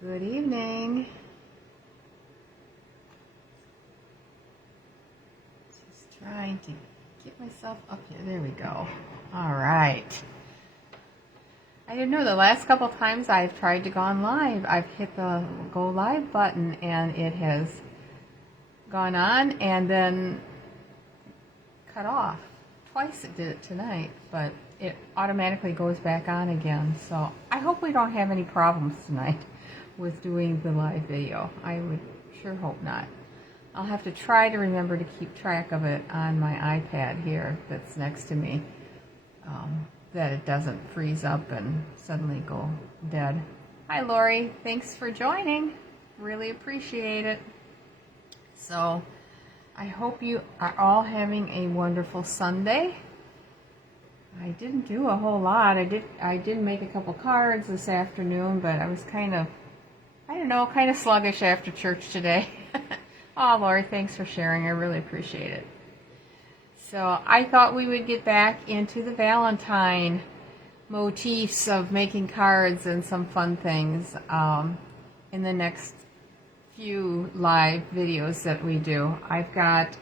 Good evening. Just trying to get myself up here. There we go. All right. I didn't know the last couple times I've tried to go on live, I've hit the go live button and it has gone on and then cut off. Twice it did it tonight, but it automatically goes back on again. So I hope we don't have any problems tonight with doing the live video. I would sure hope not. I'll have to try to remember to keep track of it on my iPad here that's next to me, that it doesn't freeze up and suddenly go dead. Hi Lori, thanks for joining. Really appreciate it. So I hope you are all having a wonderful Sunday. I didn't do a whole lot. I did make a couple cards this afternoon, but I was kind of sluggish after church today. Oh, Lori, thanks for sharing. I really appreciate it. So I thought we would get back into the Valentine motifs of making cards and some fun things in the next few live videos that we do. I've got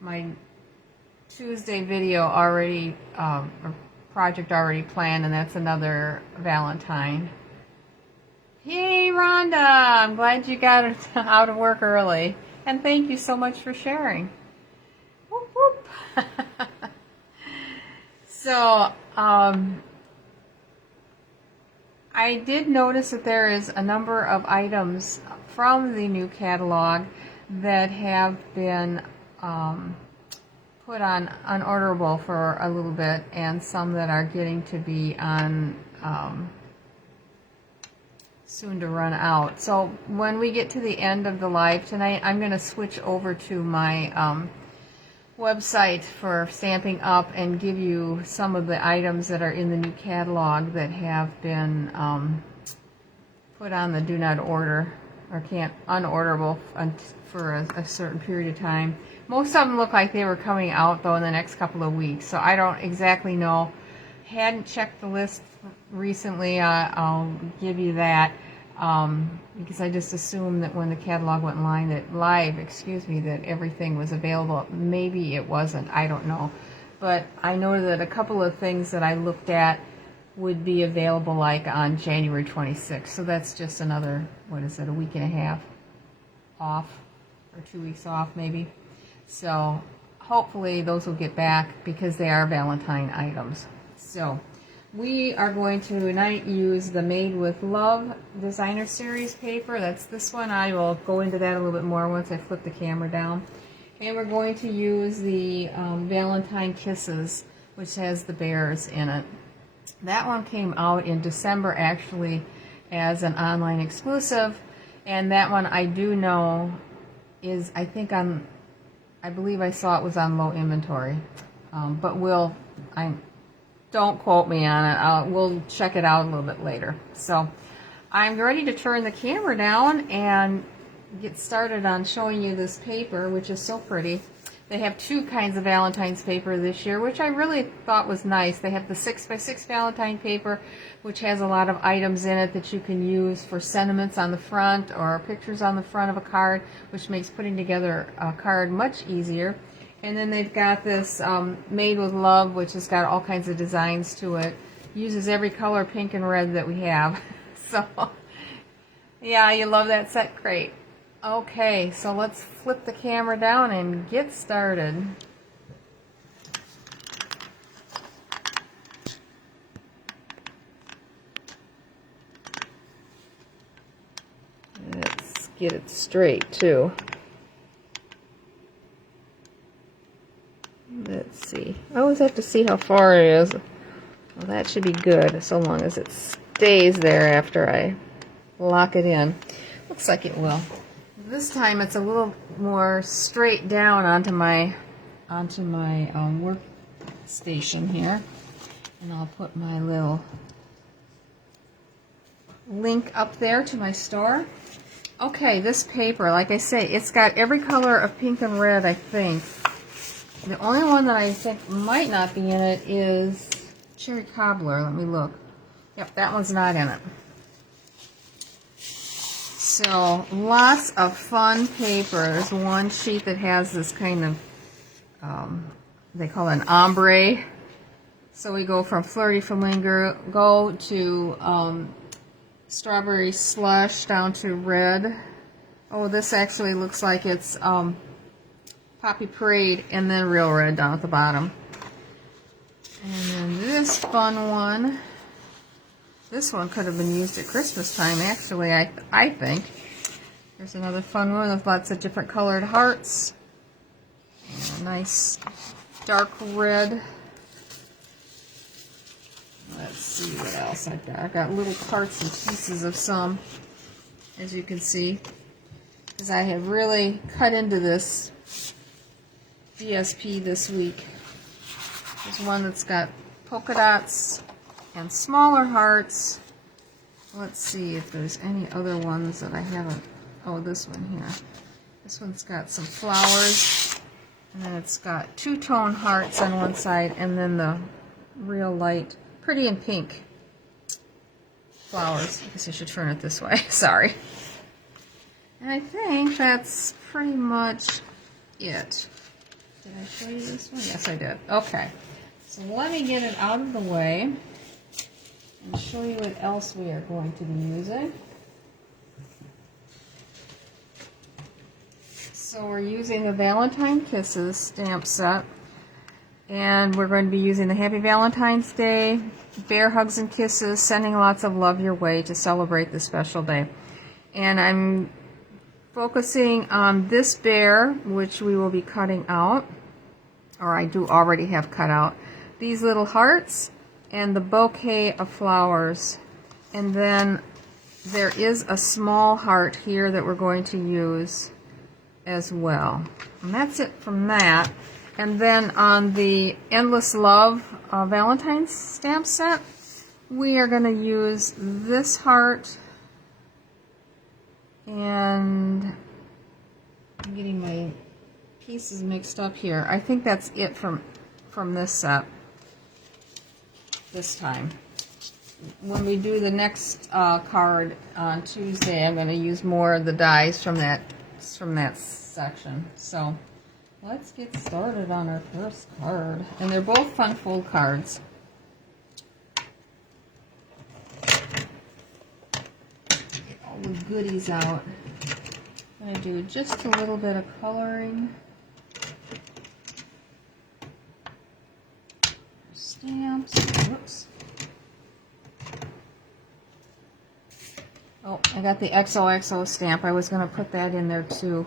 my Tuesday video already, project already planned, and that's another Valentine. Hey Rhonda, I'm glad you got out of work early, and thank you so much for sharing. Whoop whoop. So I did notice that there is a number of items from the new catalog that have been put on unorderable for a little bit, and some that are getting to be on soon to run out. So when we get to the end of the live tonight, I'm going to switch over to my website for Stampin' Up! And give you some of the items that are in the new catalog that have been put on the do not order or can't unorderable for a certain period of time. Most of them look like they were coming out though in the next couple of weeks, so I don't exactly know. Hadn't checked the list recently. I'll give you that because I just assumed that when the catalog went live, that everything was available. Maybe it wasn't. I don't know. But I know that a couple of things that I looked at would be available like on January 26th. So that's just another, a week and a half off, or 2 weeks off maybe. So hopefully those will get back because they are Valentine items. So we are going to tonight use the Made with Love Designer Series paper. That's this one. I will go into that a little bit more once I flip the camera down. And we're going to use the Valentine Kisses, which has the bears in it. That one came out in December actually as an online exclusive, and that one I do know is, I believe I saw it was on low inventory, but don't quote me on it. We'll check it out a little bit later. So I'm ready to turn the camera down and get started on showing you this paper, which is so pretty. They have two kinds of Valentine's paper this year, which I really thought was nice. They have the 6x6 Valentine paper, which has a lot of items in it that you can use for sentiments on the front or pictures on the front of a card, which makes putting together a card much easier. And then they've got this Made with Love, which has got all kinds of designs to it. Uses every color pink and red that we have. So, yeah, you love that set. Great. Okay, so let's flip the camera down and get started. Let's get it straight, too. Let's see. I always have to see how far it is. Well, that should be good, so long as it stays there after I lock it in. Looks like it will. This time it's a little more straight down onto my workstation here, and I'll put my little link up there to my store. Okay, this paper, like I say, it's got every color of pink and red, I think. The only one that I think might not be in it is Cherry Cobbler. Let me look. Yep, that one's not in it. So lots of fun paper. There's one sheet that has this kind of, they call it an ombre. So we go from Flirty Flamingo to Strawberry Slush down to Red. Oh, this actually looks like it's Poppy Parade and then Real Red down at the bottom. And then this fun one. This one could have been used at Christmas time, actually, I think. There's another fun one with lots of different colored hearts. And a nice dark red. Let's see what else I've got. I've got little parts and pieces of some, as you can see. Because I have really cut into this DSP this week. There's one that's got polka dots and smaller hearts. Let's see if there's any other ones that I haven't. Oh, this one here. This one's got some flowers, and then it's got two-tone hearts on one side, and then the real light, pretty and pink flowers. I guess I should turn it this way. Sorry. And I think that's pretty much it. Did I show you this one? Yes, I did. Okay. So let me get it out of the way and show you what else we are going to be using. So we're using the Valentine Kisses stamp set, and we're going to be using the Happy Valentine's Day, Bear Hugs and Kisses, sending lots of love your way to celebrate this special day. And I'm focusing on this bear, which we will be cutting out, or I do already have cut out, these little hearts, and the bouquet of flowers. And then there is a small heart here that we're going to use as well. And that's it from that. And then on the Endless Love Valentine's stamp set, we are going to use this heart, and I'm getting my pieces mixed up here. I think that's it from this set this time. When we do the next card on Tuesday, I'm going to use more of the dies from that section. So let's get started on our first card. And they're both fun fold cards. Get all the goodies out. I'm going to do just a little bit of coloring. Stamps. Whoops. Oh, I got the XOXO stamp. I was going to put that in there too.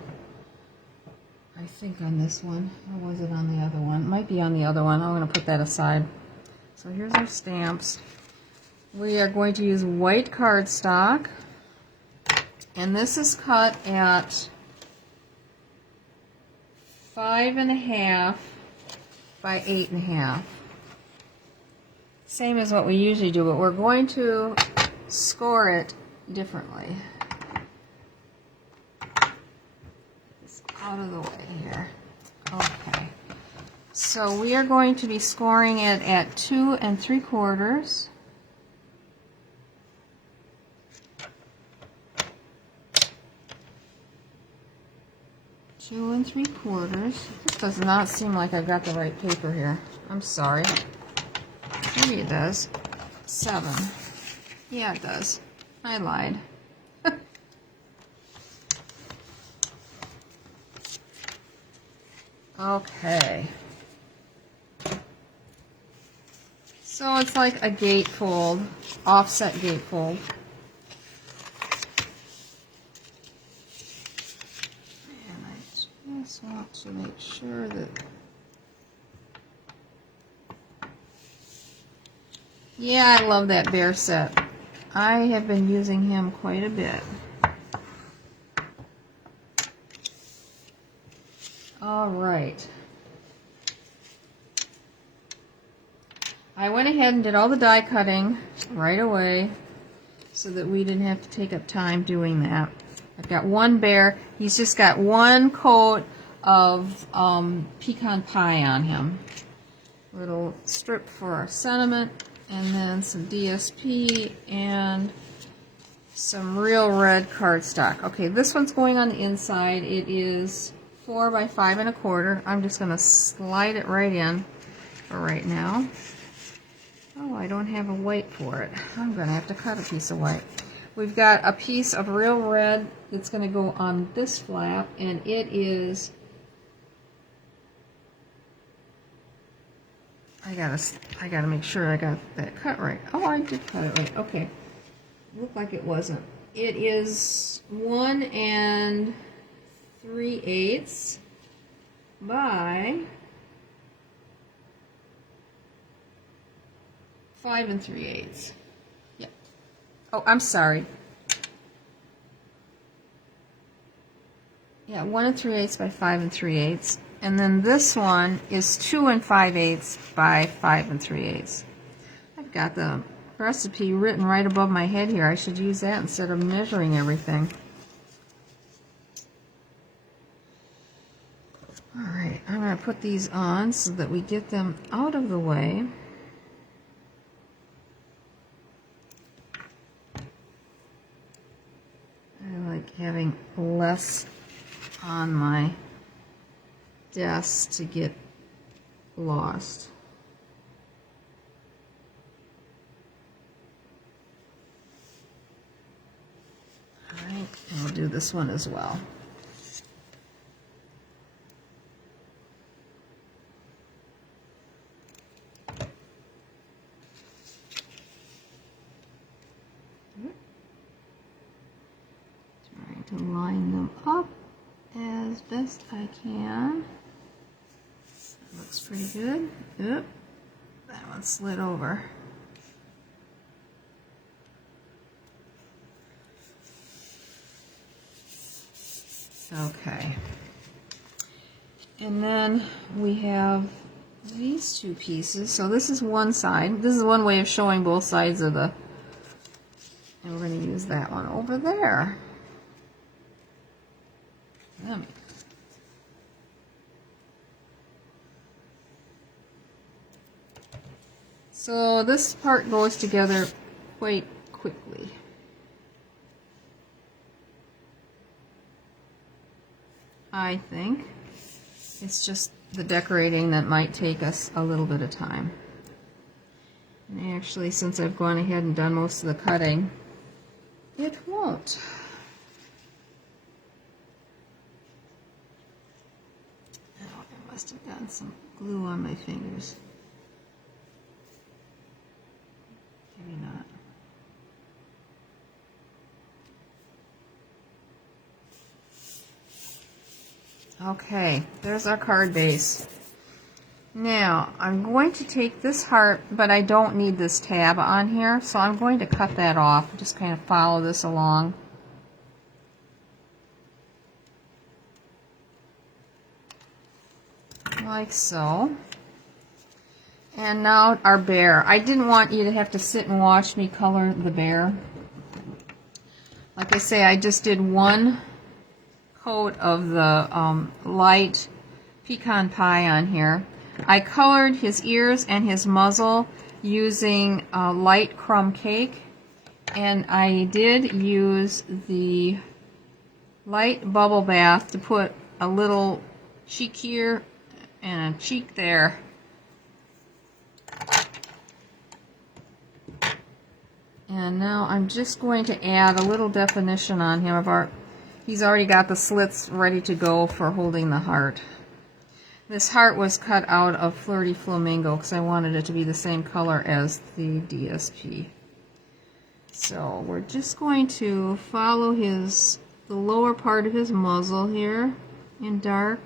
I think on this one. Or was it on the other one? It might be on the other one. I'm going to put that aside. So here's our stamps. We are going to use white cardstock. And this is cut at 5.5 by 8.5. Same as what we usually do, but we're going to score it differently. This out of the way here. Okay. So we are going to be scoring it at 2 3/4. Two 3/4. This does not seem like I've got the right paper here. I'm sorry. Maybe it does. 7. Yeah, it does. I lied. Okay. So it's like a gatefold, offset gatefold. And I just want to make sure that... Yeah, I love that bear set. I have been using him quite a bit. All right. I went ahead and did all the die cutting right away so that we didn't have to take up time doing that. I've got one bear. He's just got one coat of pecan pie on him. Little strip for our sentiment, and then some DSP and some real red cardstock. Okay, this one's going on the inside. It is 4 by 5 1/4. I'm just going to slide it right in for right now. Oh, I don't have a white for it. I'm going to have to cut a piece of white. We've got a piece of real red that's going to go on this flap, and it is, I gotta make sure I got that cut right. Oh, I did cut it right. Okay. Looked like it wasn't. It is 1 3/8 by 5 3/8. Yeah. Oh, I'm sorry. Yeah, 1 3/8 by 5 3/8. And then this one is 2 5/8 by 5 3/8. I've got the recipe written right above my head here. I should use that instead of measuring everything. Alright, I'm going to put these on so that we get them out of the way. I like having less on my desk to get lost. Alright, and we'll do this one as well. Trying to line them up as best I can. That looks pretty good. Oop, that one slid over. Okay. And then we have these two pieces. So this is one side. This is one way of showing both sides of the, and we're going to use that one over there. So this part goes together quite quickly. I think. It's just the decorating that might take us a little bit of time. And actually, since I've gone ahead and done most of the cutting, it won't. Oh, I must have gotten some glue on my fingers. Maybe not. Okay, there's our card base. Now, I'm going to take this heart, but I don't need this tab on here, so I'm going to cut that off. Just kind of follow this along. Like so. And now our bear. I didn't want you to have to sit and watch me color the bear. Like I say, I just did one coat of the light pecan pie on here. I colored his ears and his muzzle using light crumb cake, and I did use the light bubble bath to put a little cheek here and a cheek there. And now I'm just going to add a little definition on him. He's already got the slits ready to go for holding the heart. This heart was cut out of Flirty Flamingo because I wanted it to be the same color as the DSP. So we're just going to follow the lower part of his muzzle here in dark,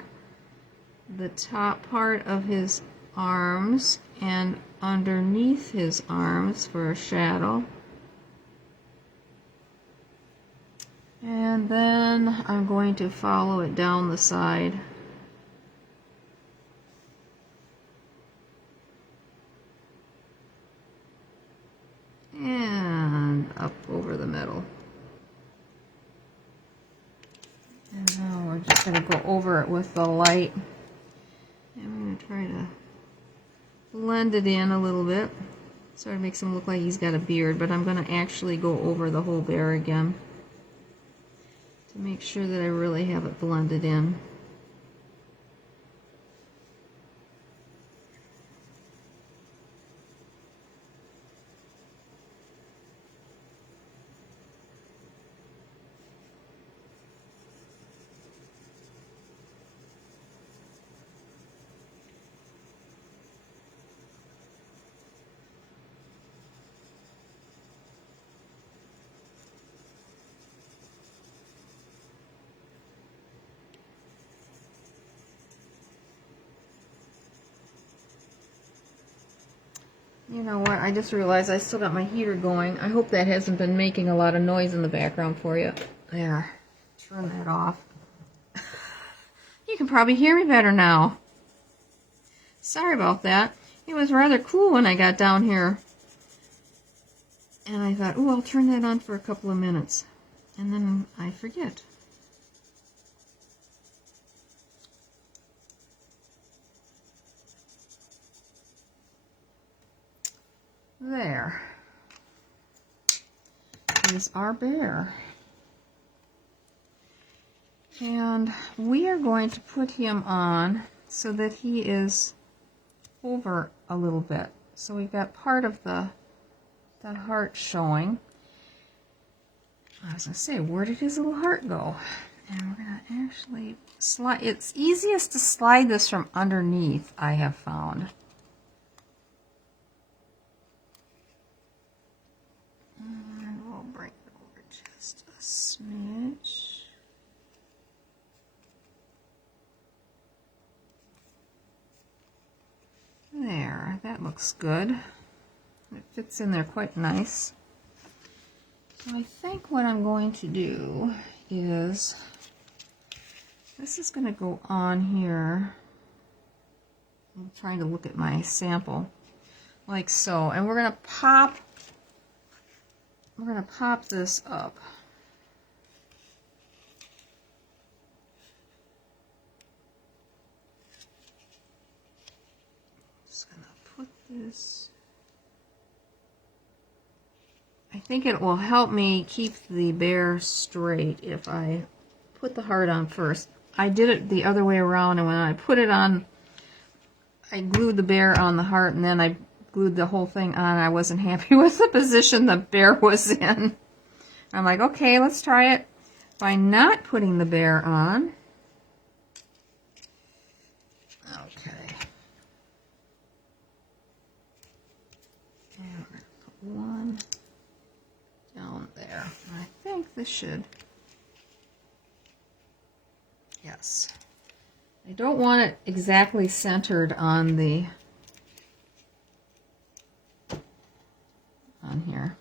the top part of his arms, and underneath his arms for a shadow. And then I'm going to follow it down the side. And up over the middle. And now we're just going to go over it with the light. And I'm going to try to blend it in a little bit Sort of makes him look like he's got a beard, but I'm going to actually go over the whole bear again to make sure that I really have it blended in. You know what, I just realized I still got my heater going. I hope that hasn't been making a lot of noise in the background for you. There, turn that off. You can probably hear me better now. Sorry about that. It was rather cool when I got down here. And I thought, oh, I'll turn that on for a couple of minutes. And then I forget. There is our bear. And we are going to put him on so that he is over a little bit. So we've got part of the heart showing. I was going to say, where did his little heart go? And we're going to actually slide. It's easiest to slide this from underneath, I have found. And we'll bring it over just a smidge. There, that looks good. It fits in there quite nice. So I think what I'm going to do is, this is going to go on here. I'm trying to look at my sample, like so. And we're going to pop this up. Just going to put this. I think it will help me keep the bear straight if I put the heart on first. I did it the other way around, and when I put it on, I glued the bear on the heart, and then I glued the whole thing on. I wasn't happy with the position the bear was in. I'm like, okay, let's try it by not putting the bear on. Okay. And we're going to put one down there. I think this should, yes. I don't want it exactly centered on the, on here.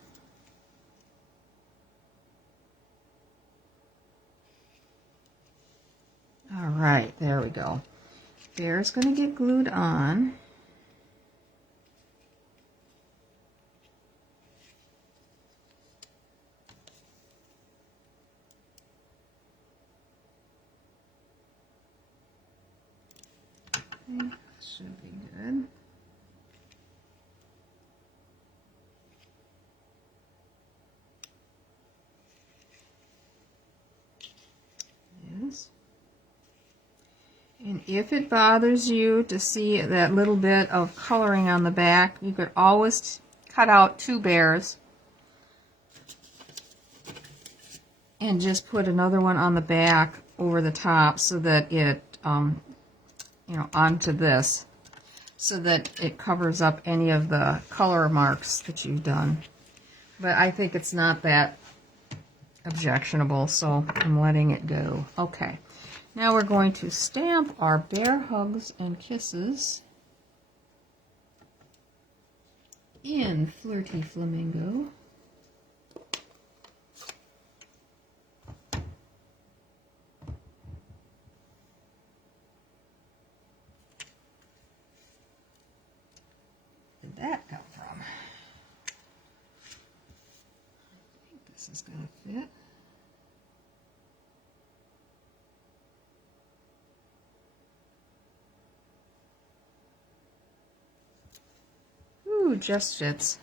All right, there we go. Bear's going to get glued on. I think that should be good. Yes. And if it bothers you to see that little bit of coloring on the back, you could always cut out 2 bears and just put another one on the back over the top so that it, you know, onto this, so that it covers up any of the color marks that you've done. But I think it's not that objectionable, so I'm letting it go. Okay, now we're going to stamp our Bear Hugs and Kisses in Flirty Flamingo. Where did that come from? I think this is going to fit. Ooh, it just fits.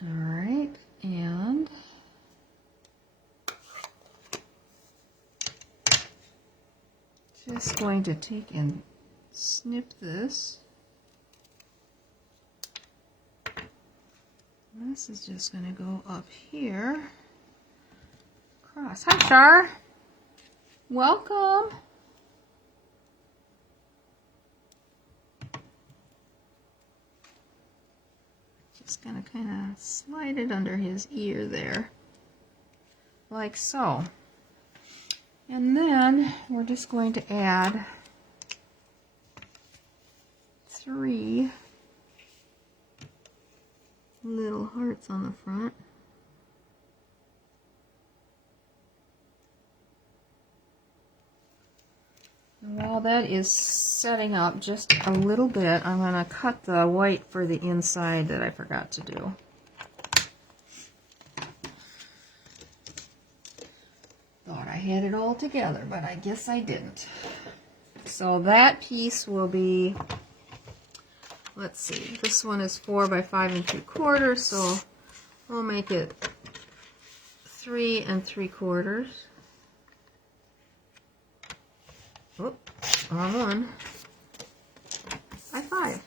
Alright, and just going to take and snip this. And this is just going to go up here. Across. Hi, Char. Welcome. Just going to kind of slide it under his ear there. Like so. And then we're just going to add 3 little hearts on the front. And while that is setting up just a little bit, I'm going to cut the white for the inside that I forgot to do. Thought I had it all together, but I guess I didn't. So that piece will be, let's see, this one is 4 by 5 3/4, so we'll make it 3 3/4. Oh, wrong one. By 5.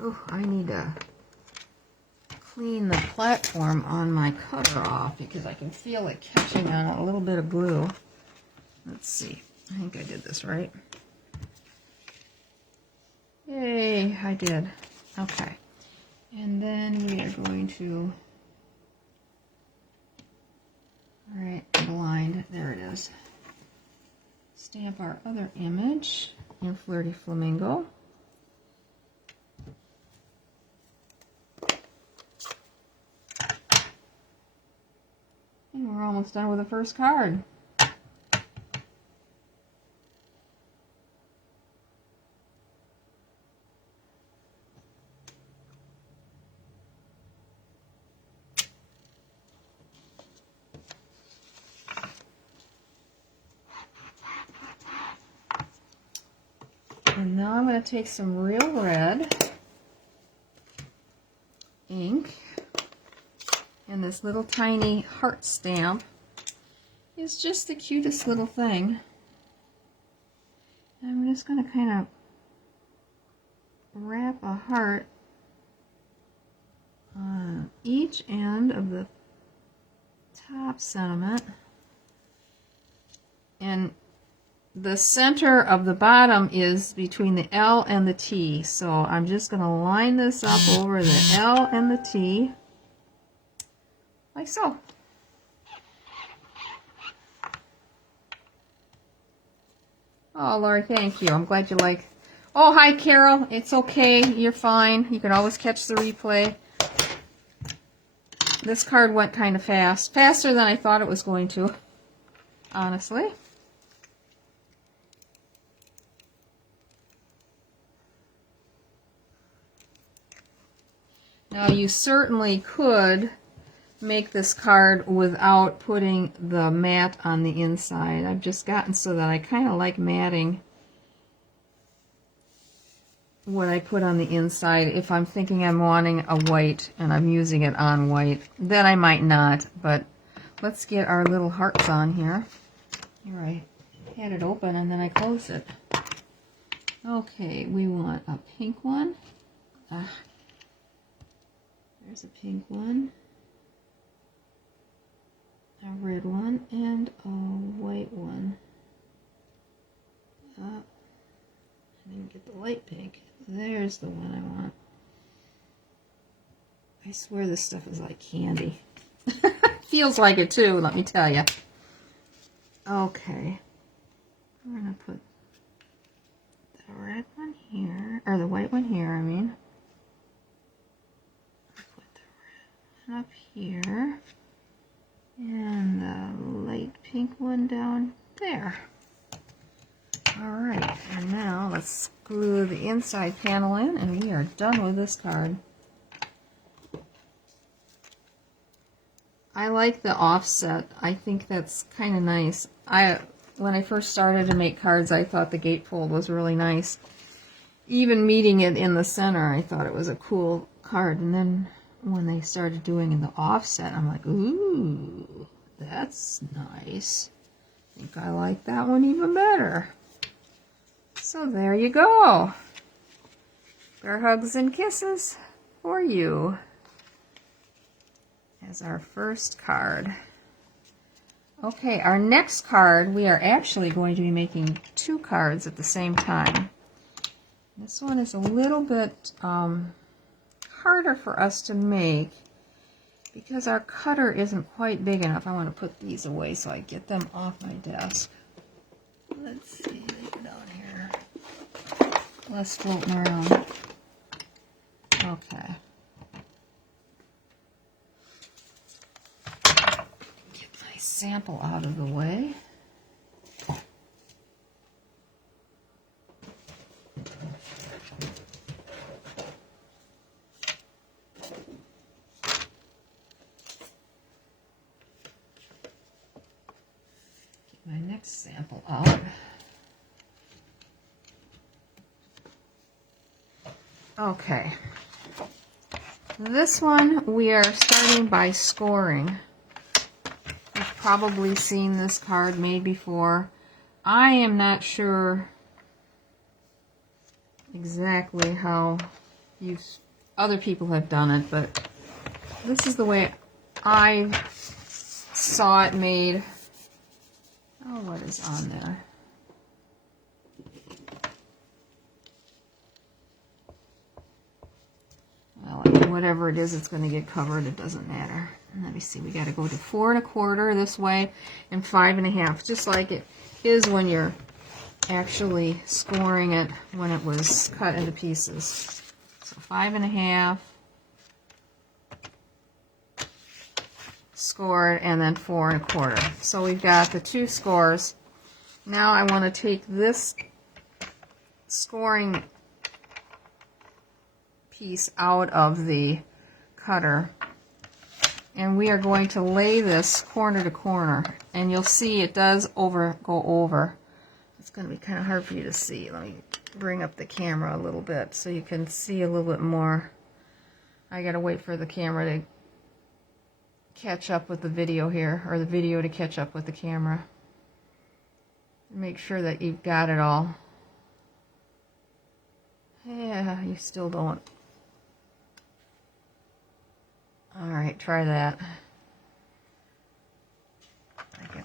Oh, I need to clean the platform on my cutter off because I can feel it catching on a little bit of glue. Let's see. I think I did this right. Yay, I did. Okay. And then we are going to, all right, blind, there it is. Stamp our other image in Flirty Flamingo. And we're almost done with the first card. And now I'm going to take some real red ink, and this little tiny heart stamp is just the cutest little thing. And I'm just going to kind of wrap a heart on each end of the top sentiment, and the center of the bottom is between the L and the T, so I'm just going to line this up over the L and the T, like so. Oh, Lori, thank you. I'm glad you like. Oh, hi, Carol. It's okay. You're fine. You can always catch the replay. This card went kind of fast. Faster than I thought it was going to, honestly. Now, you certainly could make this card without putting the mat on the inside. I've just gotten so that I kind of like matting what I put on the inside. If I'm thinking I'm wanting a white and I'm using it on white, then I might not. But let's get our little hearts on here. Here, I had it open and then I closed it. Okay, we want a pink one. There's a pink one, a red one, and a white one. I didn't get the light pink. There's the one I want. I swear this stuff is like candy. Feels like it too, let me tell you. Okay. We're going to put the red one here, or the white one here, I mean. Up here, and the light pink one down there. Alright, and now let's glue the inside panel in, and we are done with this card. I like the offset. I think that's kind of nice. When I first started to make cards, I thought the gatefold was really nice. Even meeting it in the center, I thought it was a cool card. And then when they started doing the offset, I'm like, ooh, that's nice. I think I like that one even better. So there you go. Bear hugs and kisses for you as our first card. Okay, our next card, we are actually going to be making 2 cards at the same time. This one is a little bit harder for us to make because our cutter isn't quite big enough. I want to put these away so I get them off my desk. Let's see, they go down here. Less floating around. Okay. Get my sample out of the way. My next sample out. Okay. This one we are starting by scoring. You've probably seen this card made before. I am not sure exactly how other people have done it, but this is the way I saw it made. Oh, what is on there? Well, I mean, whatever it is, it's going to get covered. It doesn't matter. Let me see. We got to go to 4 1/4 this way and 5 1/2, just like it is when you're actually scoring it when it was cut into pieces. So 5 1/2, scored, and then 4 1/4. So we've got the 2 scores. Now I want to take this scoring piece out of the cutter, and we are going to lay this corner to corner, and you'll see it does go over. It's going to be kind of hard for you to see. Let me bring up the camera a little bit so you can see a little bit more. I got to wait for the camera to catch up with the video here, or the video to catch up with the camera. Make sure that you've got it all. Yeah, you still don't. Alright, try that. I can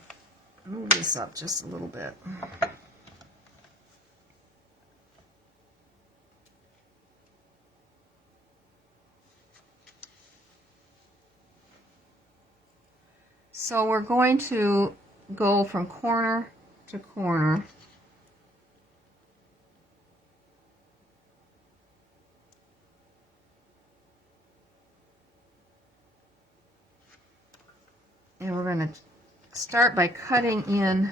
move this up just a little bit. So we're going to go from corner to corner. And we're going to start by cutting in,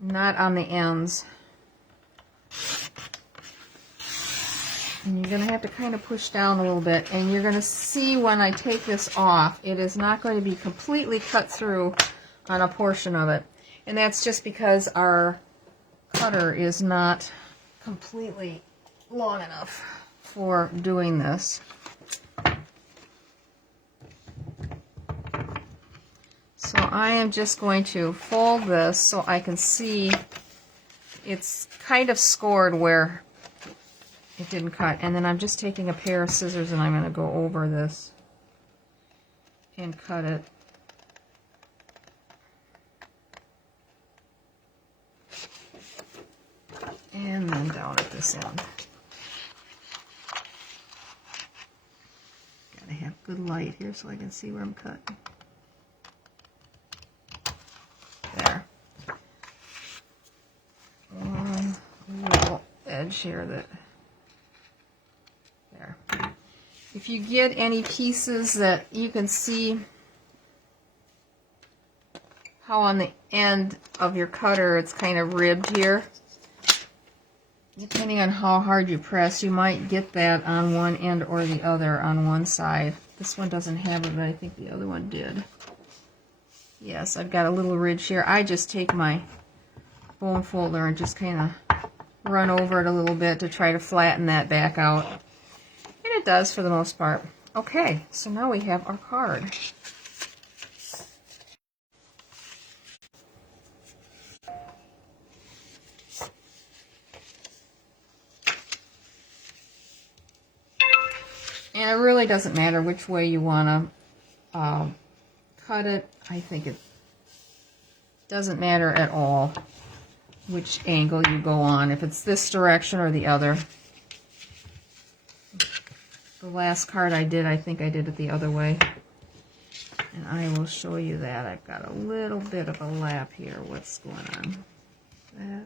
not on the ends. And you're going to have to kind of push down a little bit. And you're going to see when I take this off, it is not going to be completely cut through on a portion of it. And that's just because our cutter is not completely long enough for doing this. So I am just going to fold this so I can see it's kind of scored where it didn't cut. And then I'm just taking a pair of scissors and I'm going to go over this and cut it. And then down at this end. Gotta have good light here so I can see where I'm cutting. There. One little edge here that, there. If you get any pieces that you can see how on the end of your cutter it's kind of ribbed here, depending on how hard you press, you might get that on one end or the other on one side. This one doesn't have it, but I think the other one did. Yes, I've got a little ridge here. I just take my bone folder and just kind of run over it a little bit to try to flatten that back out. And it does for the most part. Okay, so now we have our card. And it really doesn't matter which way you want to cut it. I think it doesn't matter at all which angle you go on, if it's this direction or the other. The last card I did, I think I did it the other way. And I will show you that. I've got a little bit of a lap here. What's going on? That.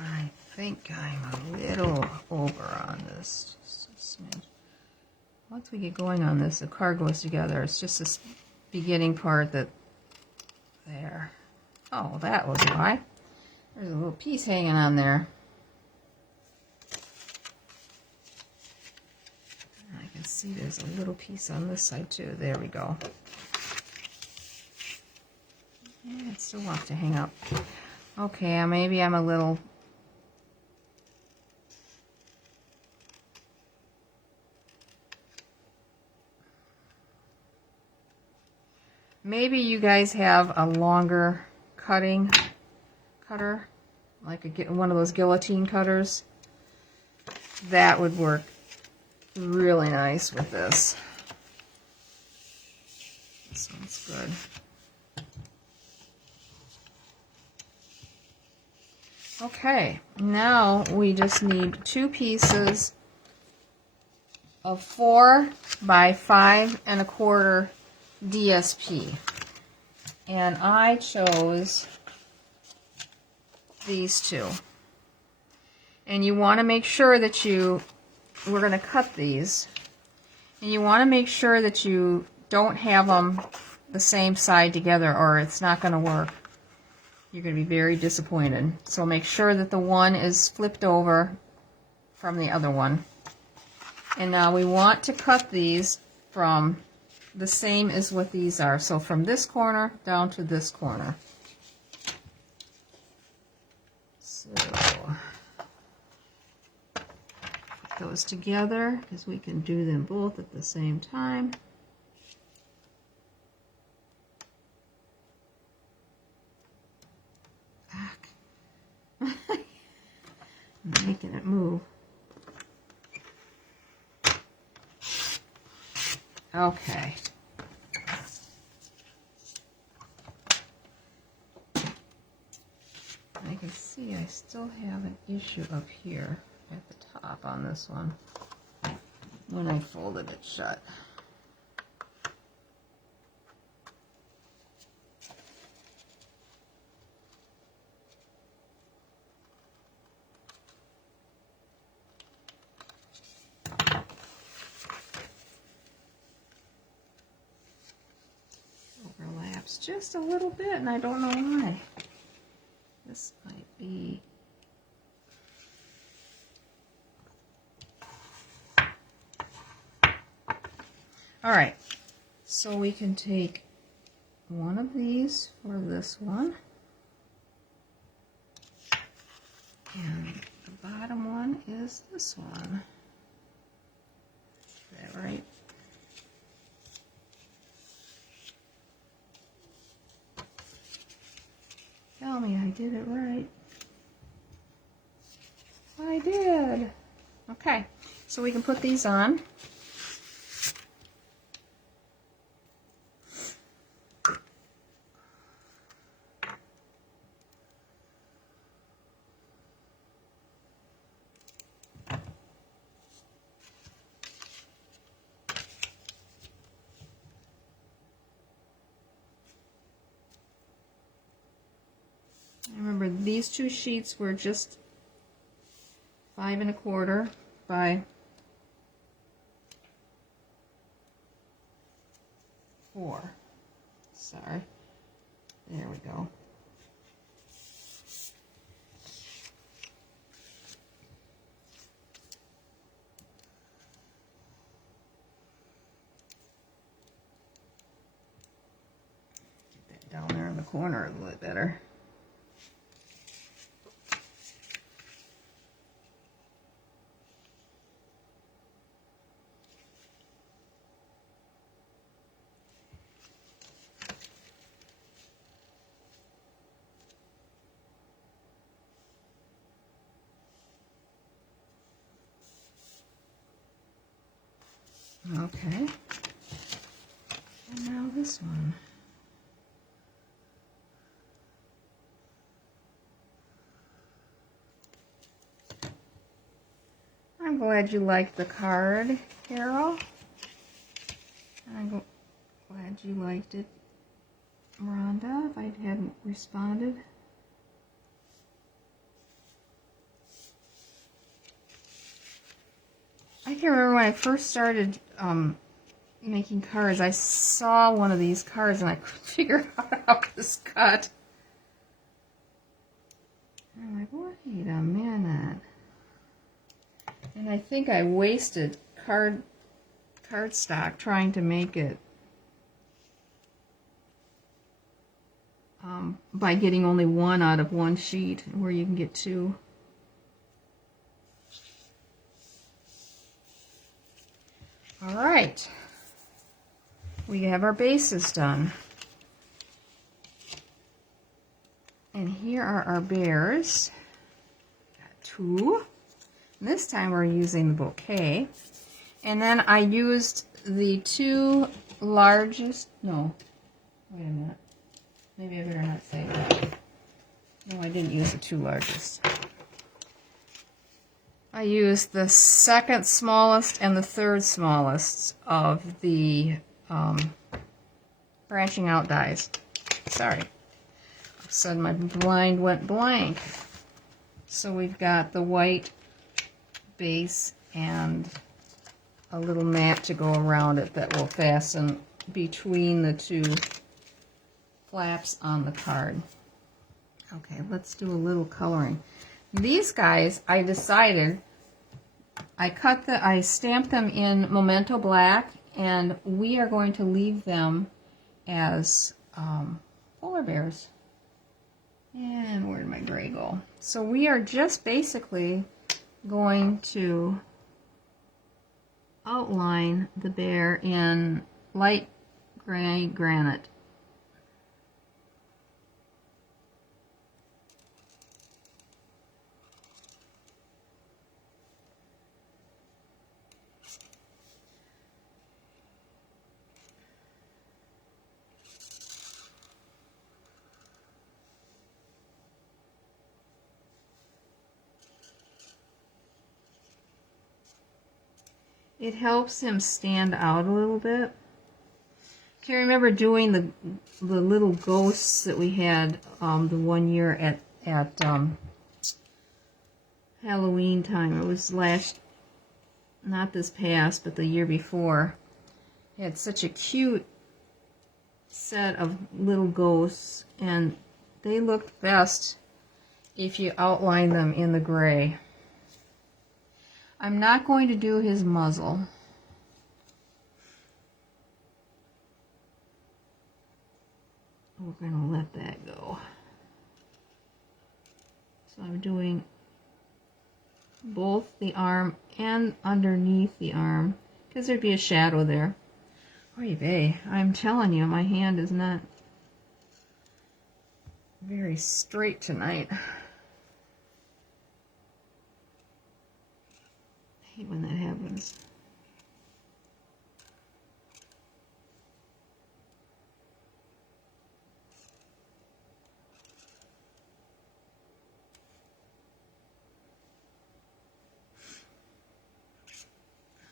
I think I'm a little over on this. Just a smidge. Once we get going on this, the card goes together. It's just this beginning part that there. Oh, that was why. There's a little piece hanging on there. I can see there's a little piece on this side too. There we go. Yeah, it still wants to hang up. Okay, maybe I'm a little... Maybe you guys have a longer cutter, like one of those guillotine cutters. That would work really nice with this. This one's good. Okay, now we just need 2 pieces of 4 by 5 1/4 DSP, and I chose these 2. And you want to make sure that we're going to cut these, and you want to make sure that you don't have them the same side together, or it's not going to work. You're going to be very disappointed. So make sure that the one is flipped over from the other one. And now we want to cut these from the same as what these are. So from this corner down to this corner. So put those together because we can do them both at the same time. Back. I'm making it move. Okay. I can see I still have an issue up here at the top on this one when I folded it shut. Overlaps just a little bit, and I don't know why. This might be... Alright, so we can take one of these for this one, and the bottom one is this one. Is that right? Tell me I did it right. I did. Okay, so we can put these on. Remember, these 2 sheets were just 5 1/4 by 4. Sorry. There we go. Get that down there in the corner a little bit better. Okay. And now this one. I'm glad you liked the card, Carol. I'm glad you liked it, Rhonda, if I hadn't responded. I can remember when I first started making cards, I saw one of these cards and I couldn't figure out how it was cut. And I'm like, wait a minute. And I think I wasted cardstock trying to make it by getting only one out of one sheet where you can get two. All right, we have our bases done. And here are our bears. Got 2. And this time we're using the bouquet. And then I used the 2 largest, no, wait a minute. Maybe I better not say that. No, I didn't use the 2 largest. I used the 2nd smallest and the 3rd smallest of the branching out dies. Sorry. All of a sudden my blind went blank. So we've got the white base and a little mat to go around it that will fasten between the 2 flaps on the card. Okay, let's do a little coloring. These guys, I decided, I stamped them in Memento Black, and we are going to leave them as polar bears. And where did my gray go? So we are just basically going to outline the bear in light gray granite. It helps him stand out a little bit. Can you remember doing the little ghosts that we had the one year at Halloween time? It was not this past, but the year before. It had such a cute set of little ghosts, and they looked best if you outline them in the gray. I'm not going to do his muzzle. We're going to let that go. So I'm doing both the arm and underneath the arm, because there'd be a shadow there. Oy vey, I'm telling you, my hand is not very straight tonight. I hate when that happens.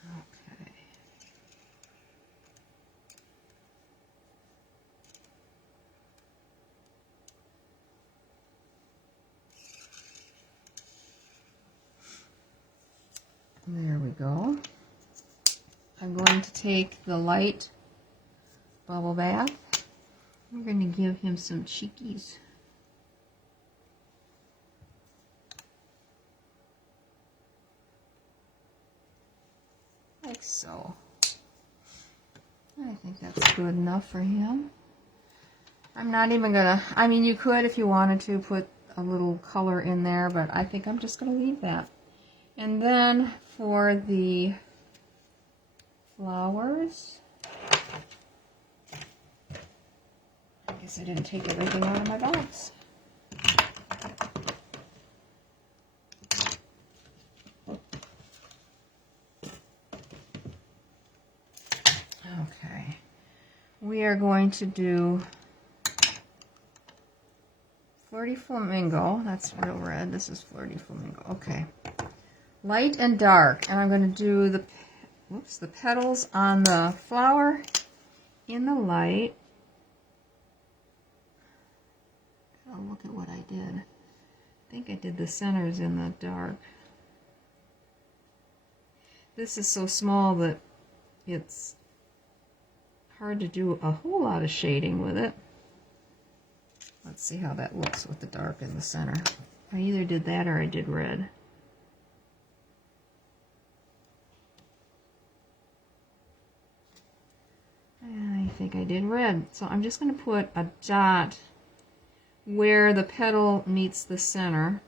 Okay. There we go. I'm going to take the light bubble bath. We're going to give him some cheekies. Like so. I think that's good enough for him. I'm not even gonna, I mean, you could if you wanted to put a little color in there, but I think I'm just gonna leave that. And then for the flowers, I guess I didn't take everything out of my box. Okay, we are going to do Flirty Flamingo. That's real red. This is Flirty Flamingo. Okay, light and dark, and I'm going to do the petals on the flower in the light. Oh, look at what I did. I think I did the centers in the dark. This is so small that it's hard to do a whole lot of shading with it. Let's see how that looks with the dark in the center. I either did that or I did red. I think I did red. So I'm just going to put a dot where the petal meets the center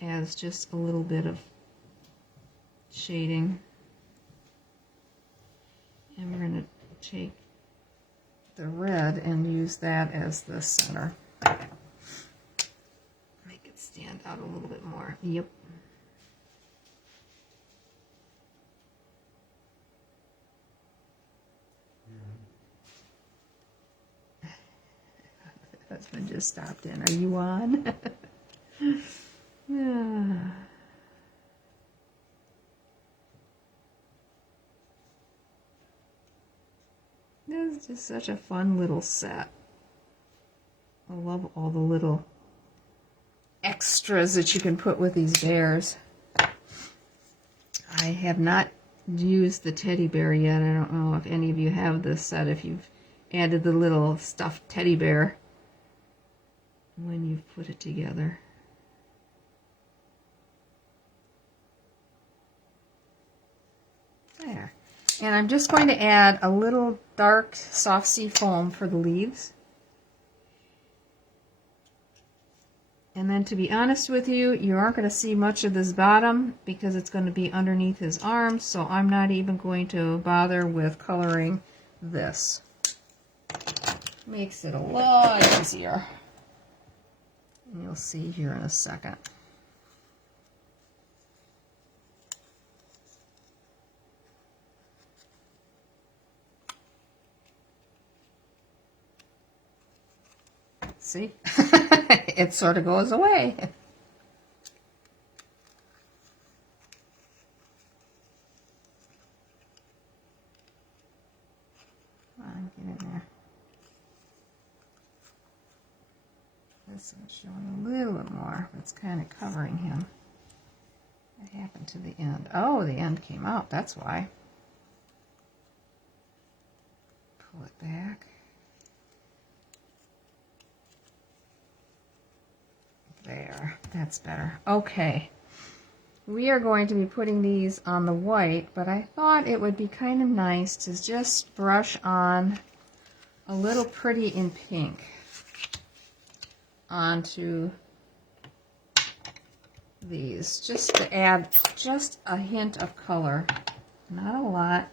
as just a little bit of shading. And we're going to take the red and use that as the center. Make it stand out a little bit more. Yep. Husband just stopped in. Are you on? Yeah. This is just such a fun little set. I love all the little extras that you can put with these bears. I have not used the teddy bear yet. I don't know if any of you have this set, if you've added the little stuffed teddy bear when you've put it together. There. And I'm just going to add a little dark soft sea foam for the leaves. And then, to be honest with you, you aren't going to see much of this bottom because it's going to be underneath his arms, so I'm not even going to bother with coloring this. Makes it a lot easier. And you'll see here in a second. See? It sort of goes away. Come on, get in there. This one's showing a little bit more. It's kind of covering him. What happened to the end? Oh, the end came out. That's why. Pull it back. There, that's better. Okay, we are going to be putting these on the white, but I thought it would be kind of nice to just brush on a little pretty in pink onto these, just to add just a hint of color, not a lot.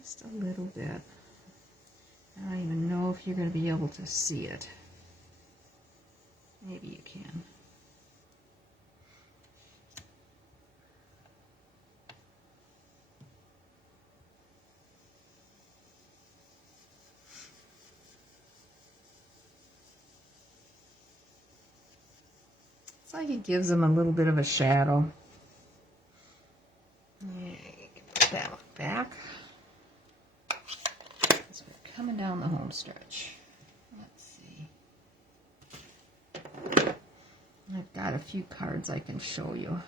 Just a little bit. I don't even know if you're going to be able to see it. Maybe you can. It's like it gives them a little bit of a shadow. Yeah, put that one back. Coming down the home stretch. Let's see. I've got a few cards I can show you.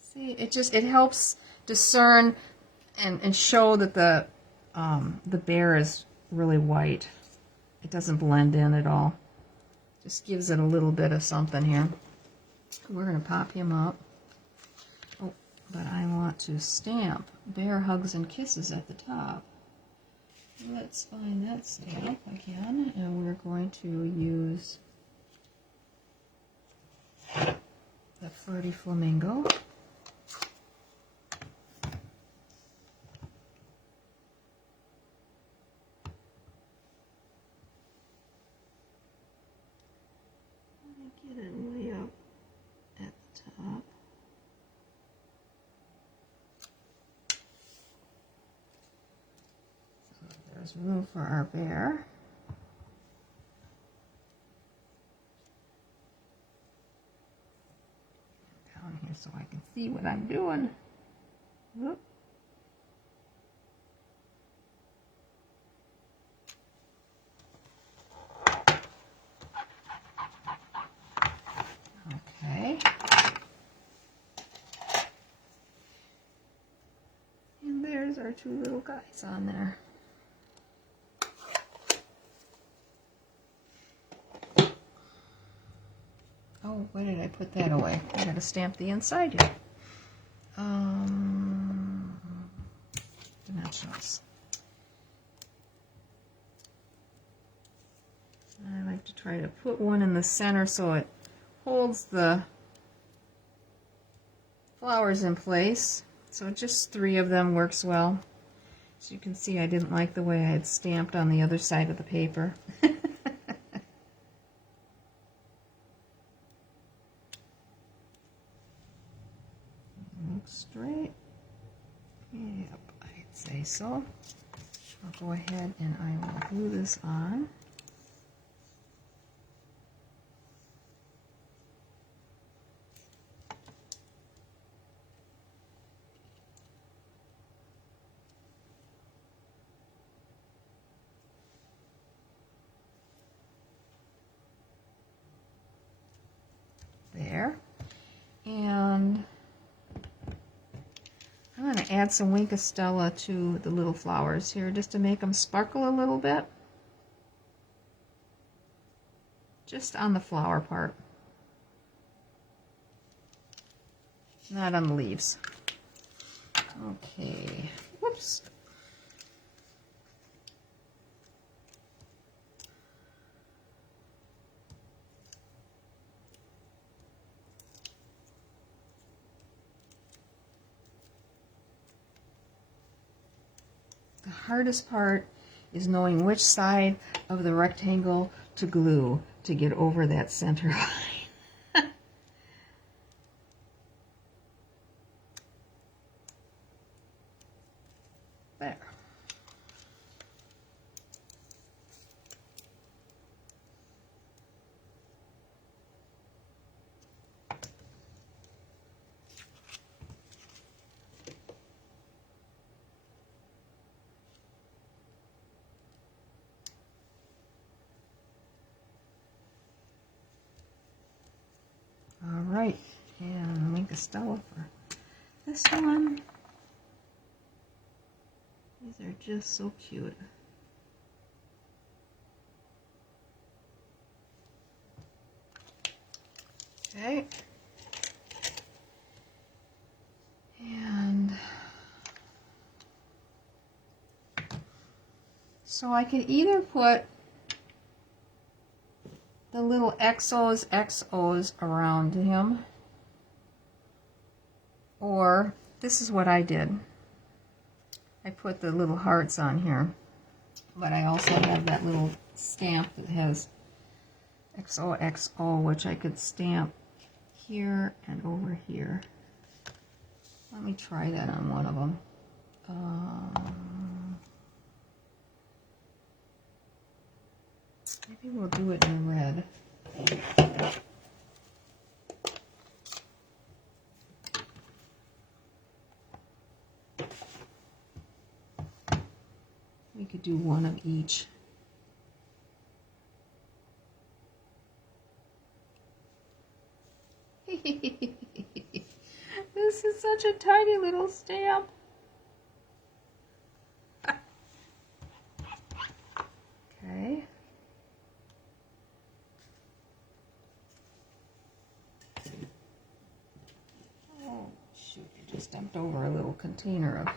See, it helps discern and show that the bear is really white. It doesn't blend in at all. Just gives it a little bit of something here. We're going to pop him up. Oh, but I want to stamp Bear Hugs and Kisses at the top. Let's find that stamp again, and we're going to use the Flirty Flamingo. Get it way up at the top. So there's room for our bear. Down here so I can see what I'm doing. Whoop. Okay. And there's our two little guys on there. Oh, why did I put that away? I gotta stamp the inside here. Dimensionals. I like to try to put one in the center so it holds the flowers in place. So just 3 of them works well. As you can see, I didn't like the way I had stamped on the other side of the paper. Look straight. Yep, I'd say so. I'll go ahead and I will glue this on. There. And I'm going to add some Wink of Stella to the little flowers here just to make them sparkle a little bit. Just on the flower part. Not on the leaves. Okay. Whoops. The hardest part is knowing which side of the rectangle to glue to get over that center line. There. All right, and Wink of Stella for this one. These are just so cute. Okay. And so I can either put the little XOs around him, or this is what I did. I put the little hearts on here, but I also have that little stamp that has XOXO, which I could stamp here and over here. Let me try that on one of them. Maybe we'll do it in red. We could do one of each. this is such a tiny little stamp. Okay. Oh, shoot, I just dumped over a little container of,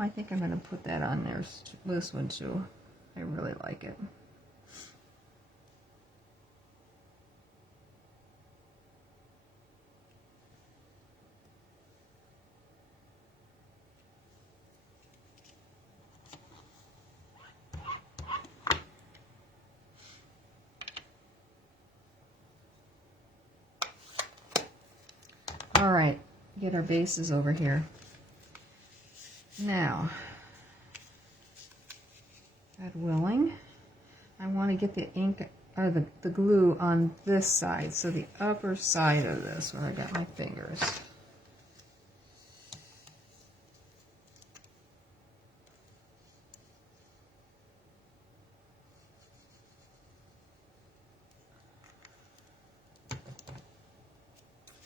I think I'm going to put that on there, this one too. I really like it. All right, get our bases over here. Now, God willing, I want to get the ink or the glue on this side, so the upper side of this where I got my fingers.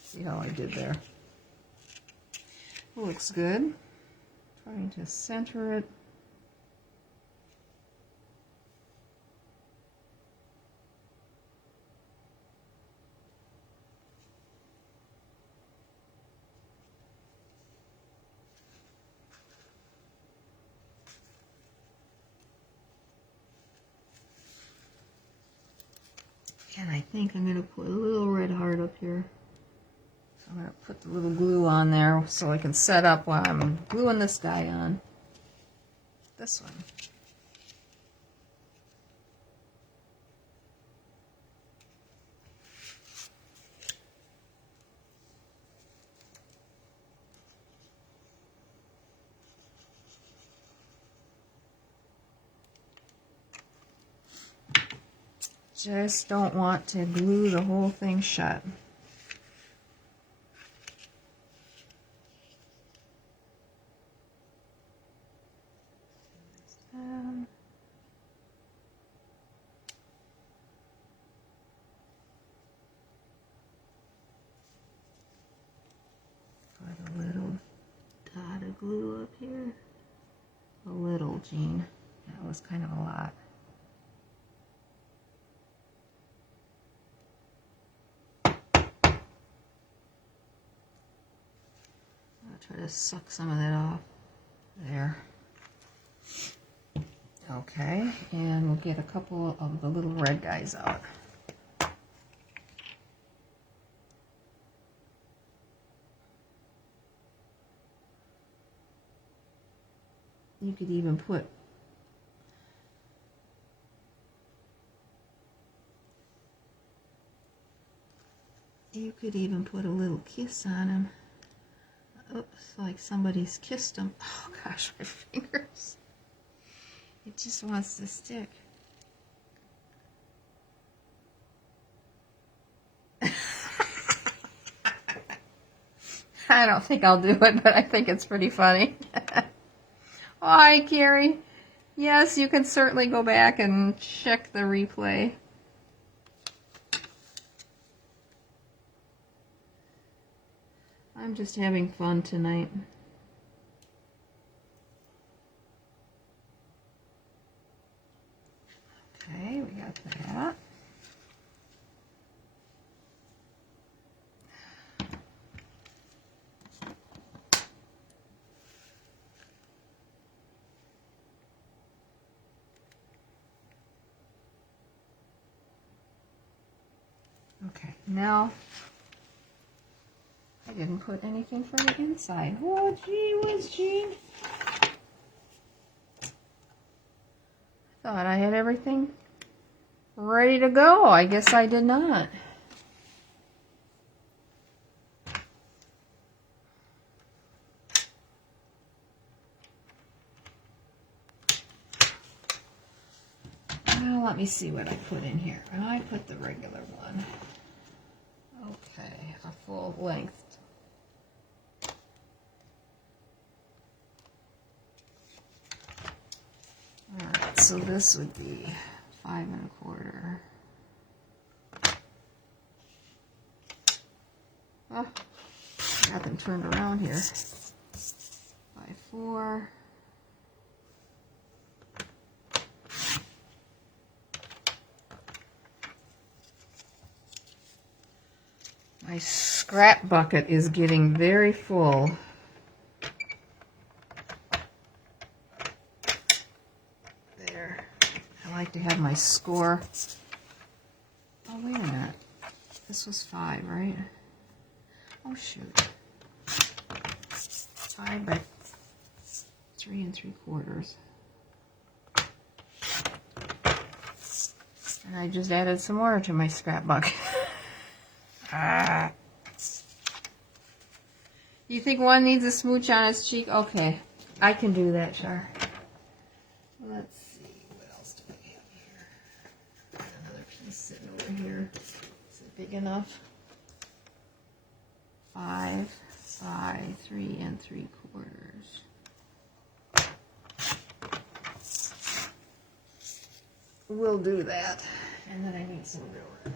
See how I did there? Looks good. Trying to center it. And I think I'm going to put a little red heart up here. I'm going to put the little glue on there so I can set up while I'm gluing this guy on. This one. Just don't want to glue the whole thing shut. Put a little dot of glue up here. A little, Jean. That was kind of a lot. I'll try to suck some of that off. There. Okay, and we'll get a couple of the little red guys out. You could even put a little kiss on him. Oops, like somebody's kissed him. Oh gosh, my fingers. It just wants to stick. I don't think I'll do it, but I think it's pretty funny. Hi, Carrie. Yes, you can certainly go back and check the replay. I'm just having fun tonight. Okay, we got that. Okay, now I didn't put anything for the inside. Oh, gee whiz, Jean. Thought I had everything ready to go. I guess I did not. Well, let me see what I put in here. I put the regular one. Okay, a full length. Alright, so this would be 5 1/4. Oh, got them turned around here. 5, 4. My scrap bucket is getting very full. There. I like to have my score. Oh, wait a minute. This was 5, right? Oh, shoot. 5 by 3 3/4. And I just added some more to my scrap bucket. You think one needs a smooch on its cheek? Okay, I can do that, Char. Let's see, what else do we have here? Another piece sitting over here. Is it big enough? 5 by 3 3/4. We'll do that. And then I need some real red.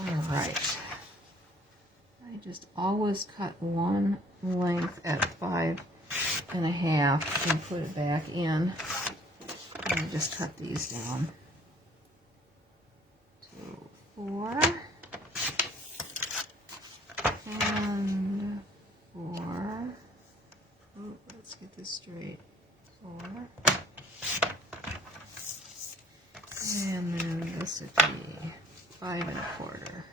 Alright. I just always cut one length at 5 1/2 and put it back in. And I just cut these down. 2, 4. And 4. Oh, let's get this straight. 4. And then this would be 5 1/4.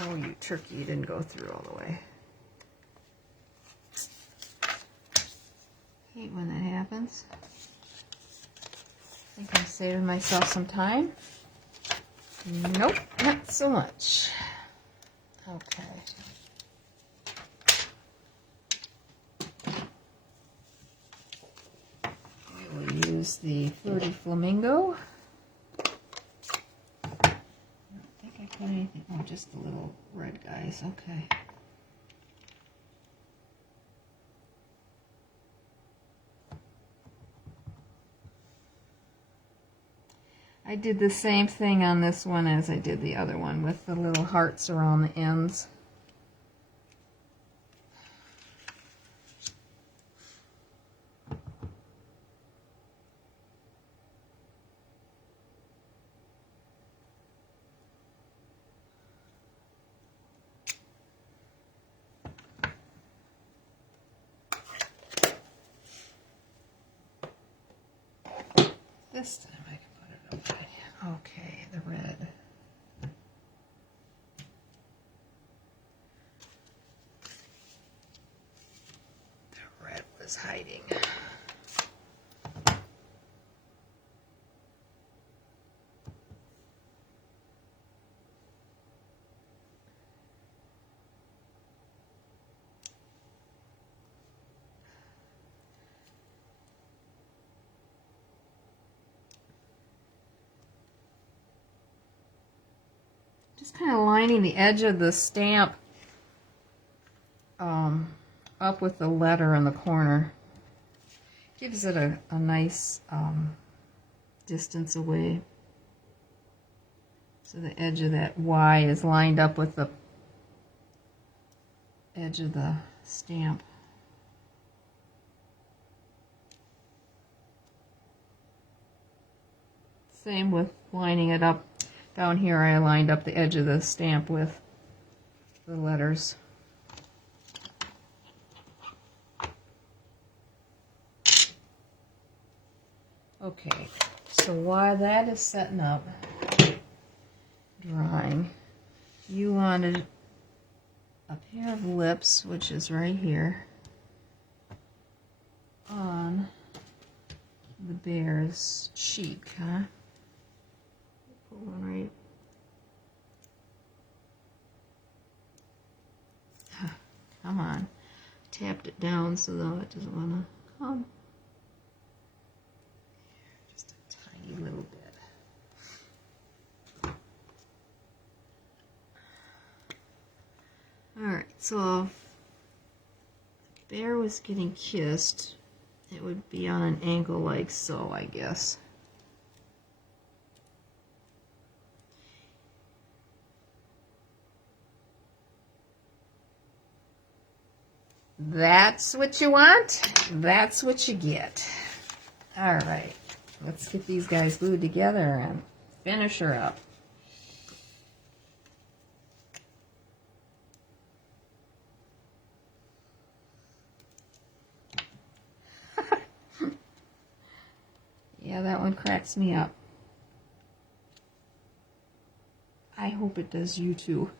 Oh, you turkey, you didn't go through all the way. Hate when that happens. I think I'm saving myself some time. Nope, not so much. Okay. We will use the Flirty Flamingo. Put anything? Oh, just the little red guys. Okay. I did the same thing on this one as I did the other one with the little hearts around the ends. This time I can put it okay. Okay, the red. The red was hiding. Just kind of lining the edge of the stamp up with the letter in the corner. Gives it a nice distance away. So the edge of that Y is lined up with the edge of the stamp. Same with lining it up. Down here I lined up the edge of the stamp with the letters. Okay, so while that is setting up, drying, you wanted a pair of lips, which is right here, on the bear's cheek, huh? Put one right. Come on. Tapped it down so though it doesn't want to come. So if Bear was getting kissed, it would be on an angle like so, I guess. That's what you want. That's what you get. All right. Let's get these guys glued together and finish her up. Yeah, that one cracks me up. I hope it does you too.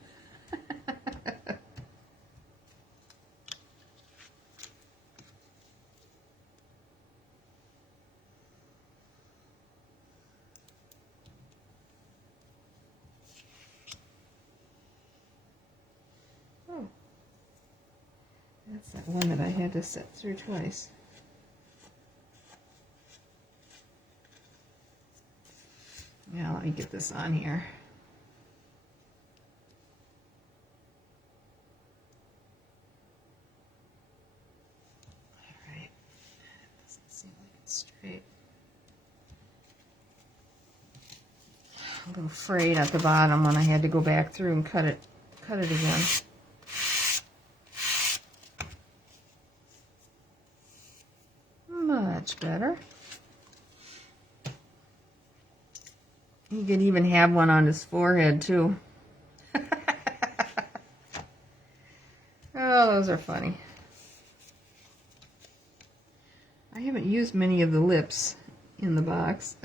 Oh, that's that one that I had to set through twice. Now let me get this on here. All right. Doesn't seem like it's straight. A little frayed at the bottom when I had to go back through and cut it again. Much better. You could even have one on his forehead too. Oh, those are funny. I haven't used many of the lips in the box.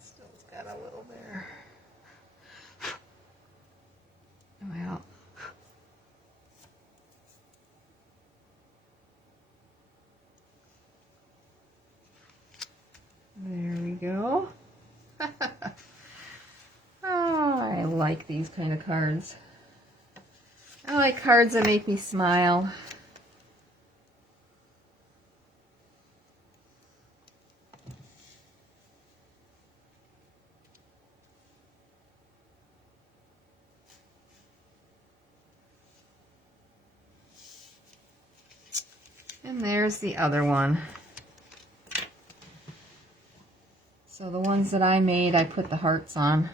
Still's got a little there. Well, there we go. Oh, I like these kind of cards. I like cards that make me smile. And there's the other one. So the ones that I made, I put the hearts on.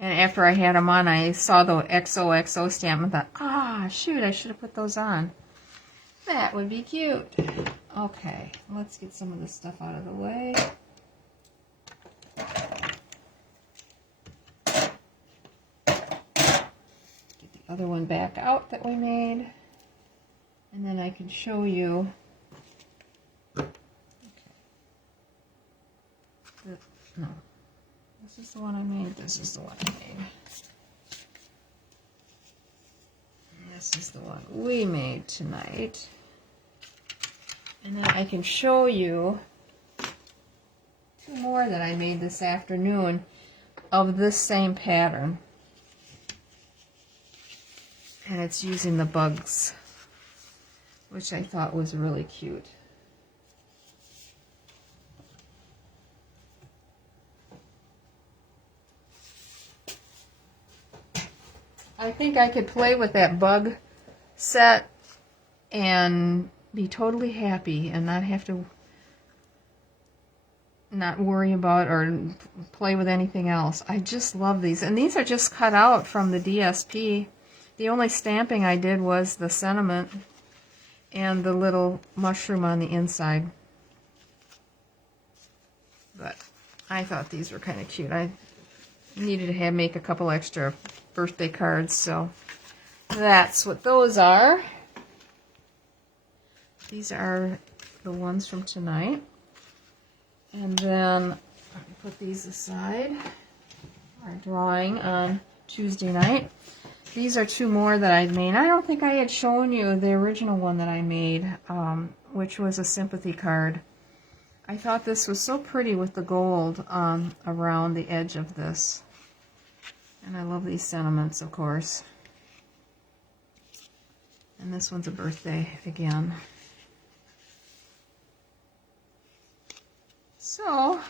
And after I had them on, I saw the XOXO stamp and thought, ah, shoot, I should have put those on. That would be cute. Okay, let's get some of this stuff out of the way. Get the other one back out that we made. And then I can show you. Okay. No. This is the one I made. This is the one I made. And this is the one we made tonight. And then I can show you two more that I made this afternoon of this same pattern. And it's using the bugs, which I thought was really cute. I think I could play with that bug set and be totally happy and not have to not worry about or play with anything else. I just love these. And these are just cut out from the DSP. The only stamping I did was the sentiment and the little mushroom on the inside. But I thought these were kind of cute. I needed to make a couple extra birthday cards, so that's what those are. These are the ones from tonight. And then let me put these aside. Our drawing on Tuesday night. These are two more that I made. I don't think I had shown you the original one that I made, which was a sympathy card. I thought this was so pretty with the gold around the edge of this. And I love these sentiments, of course. And this one's a birthday again. So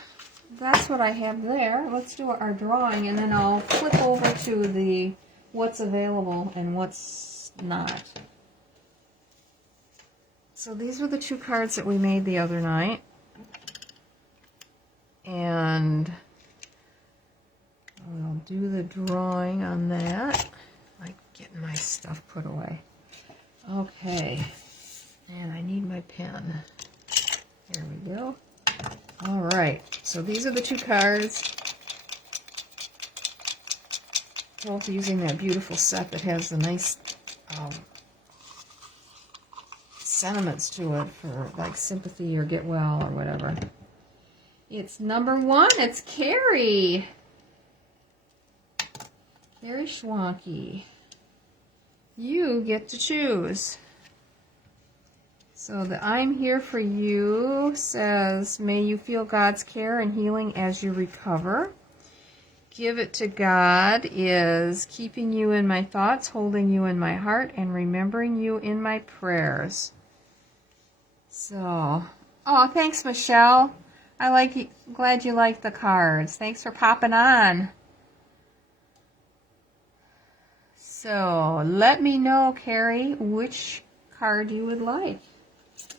that's what I have there. Let's do our drawing, and then I'll flip over to the what's available and what's not. So these were the 2 cards that we made the other night. And I'll do the drawing on that. Like getting my stuff put away. Okay. And I need my pen. There we go. All right. So these are the 2 cards. Both using that beautiful set that has the nice sentiments to it for like sympathy or get well or whatever. It's number 1. It's Carrie. Very Schwanky. You get to choose. So the I'm here for you says, may you feel God's care and healing as you recover. Give it to God is keeping you in my thoughts, holding you in my heart, and remembering you in my prayers. So, oh, thanks, Michelle. Glad you like the cards. Thanks for popping on. So, let me know, Carrie, which card you would like,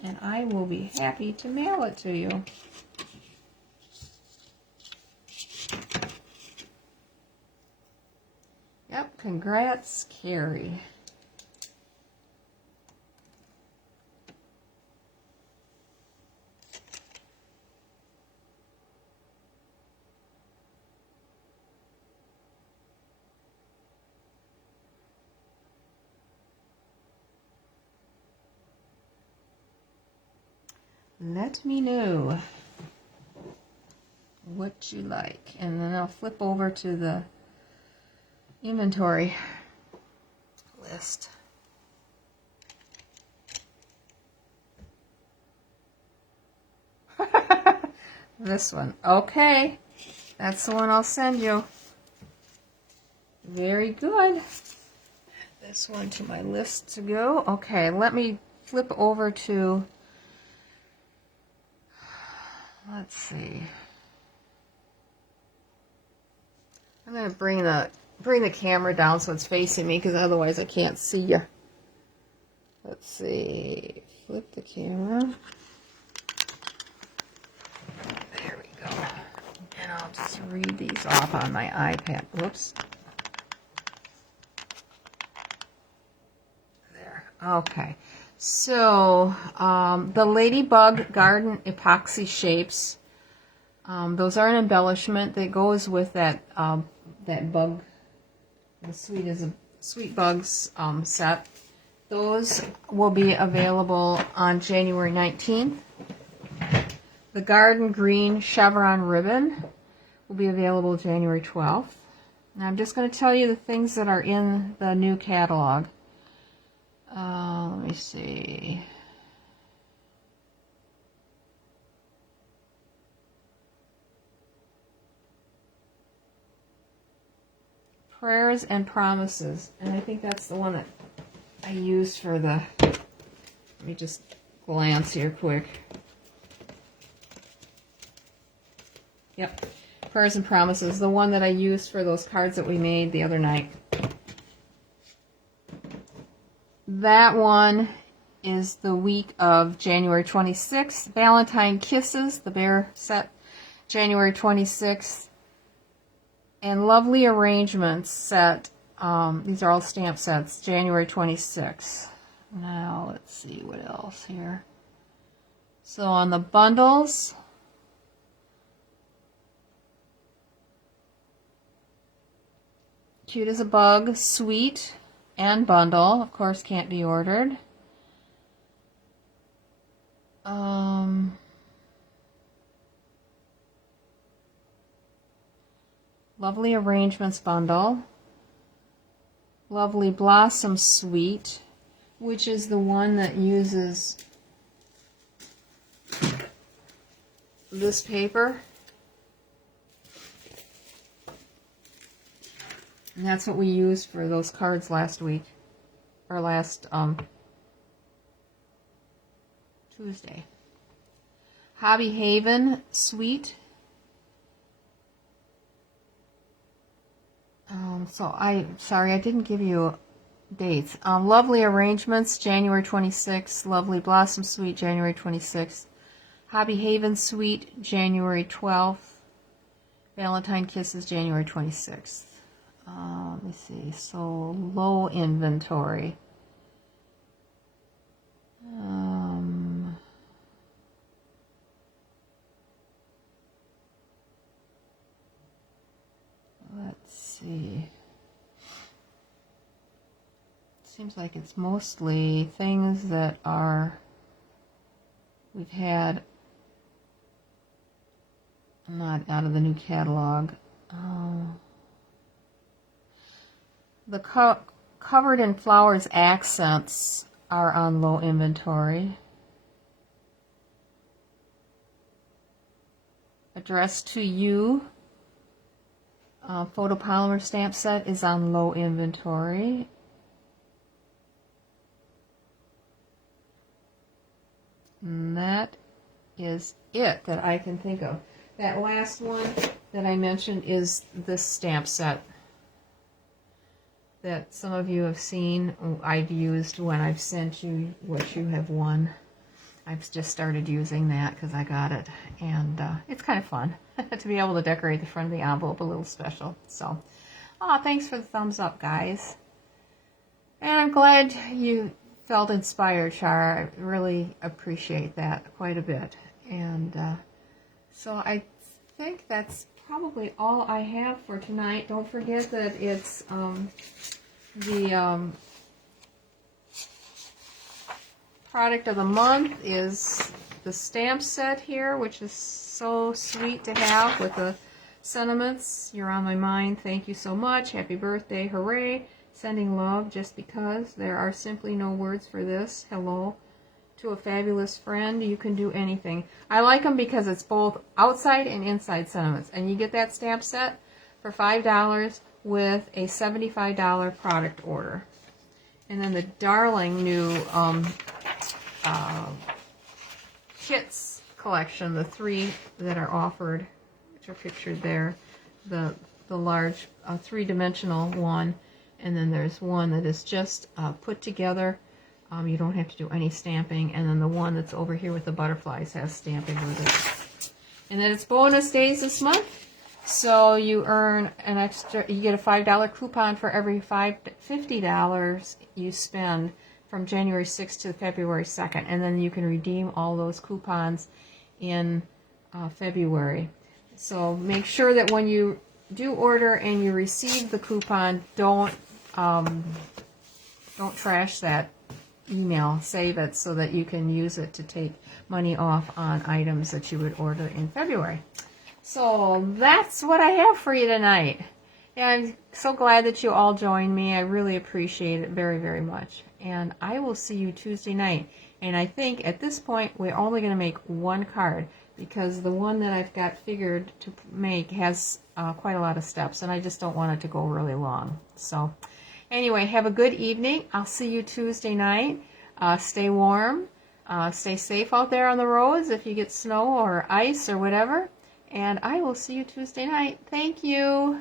and I will be happy to mail it to you. Yep, congrats, Carrie. Let me know what you like, and then I'll flip over to the inventory list. This one. Okay. That's the one I'll send you. Very good. This one to my list to go. Okay, let me flip over to, let's see. I'm going to bring the camera down so it's facing me, because otherwise I can't see you. Let's see. Flip the camera. There we go. And I'll just read these off on my iPad. Whoops. There. Okay. So, the Ladybug Garden Epoxy Shapes. Those are an embellishment that goes with that bug, the Sweet Bugs set. Those will be available on January 19th. The Garden Green Chevron Ribbon will be available January 12th. Now I'm just going to tell you the things that are in the new catalog. Let me see. Prayers and Promises. And I think that's the one that I used for the... Let me just glance here quick. Yep. Prayers and Promises. The one that I used for those cards that we made the other night. That one is the week of January 26th. Valentine Kisses, the bear set, January 26th. And Lovely Arrangements set, these are all stamp sets, January 26th. Now, let's see what else here. So on the bundles, Cute as a Bug, Sweet, and Bundle, of course, can't be ordered. Lovely Arrangements Bundle. Lovely Blossom Suite, which is the one that uses this paper. And that's what we used for those cards last week, or last Tuesday. Hobby Haven Suite. Sorry, I didn't give you dates. Lovely Arrangements, January 26th. Lovely Blossom Suite, January 26th. Hobby Haven Suite, January 12th. Valentine Kisses, January 26th. Let me see. So, low inventory. Let's see. Seems like it's mostly things that we've had not out of the new catalog. The Covered in Flowers accents are on low inventory. Addressed to You photopolymer stamp set is on low inventory. And that is it that I can think of. That last one that I mentioned is this stamp set that some of you have seen. I've used when I've sent you what you have won. I've just started using that because I got it, and it's kind of fun to be able to decorate the front of the envelope a little special. So, thanks for the thumbs up, guys. And I'm glad you felt inspired, Char. I really appreciate that quite a bit. And so I think that's probably all I have for tonight. Don't forget that it's the product of the month is the stamp set here, which is so sweet to have with the sentiments. You're on my mind. Thank you so much. Happy birthday. Hooray. Sending love just because. There are simply no words for this. Hello to a fabulous friend. You can do anything. I like them because it's both outside and inside sentiments. And you get that stamp set for $5 with a $75 product order. And then the darling new kits collection, the 3 that are offered, which are pictured there, the large 3-dimensional one, and then there's one that is just put together. You don't have to do any stamping, and then the one that's over here with the butterflies has stamping with it. And then it's bonus days this month, so you earn an extra. You get a $5 coupon for every $50 you spend from January 6th to February 2nd, and then you can redeem all those coupons in February. So make sure that when you do order and you receive the coupon, don't trash that email. Save it so that you can use it to take money off on items that you would order in February. So that's what I have for you tonight. And I'm so glad that you all joined me. I really appreciate it very, very much. And I will see you Tuesday night. And I think at this point we're only going to make one card because the one that I've got figured to make has quite a lot of steps, and I just don't want it to go really long. So anyway, have a good evening. I'll see you Tuesday night. Stay warm. Stay safe out there on the roads if you get snow or ice or whatever. And I will see you Tuesday night. Thank you.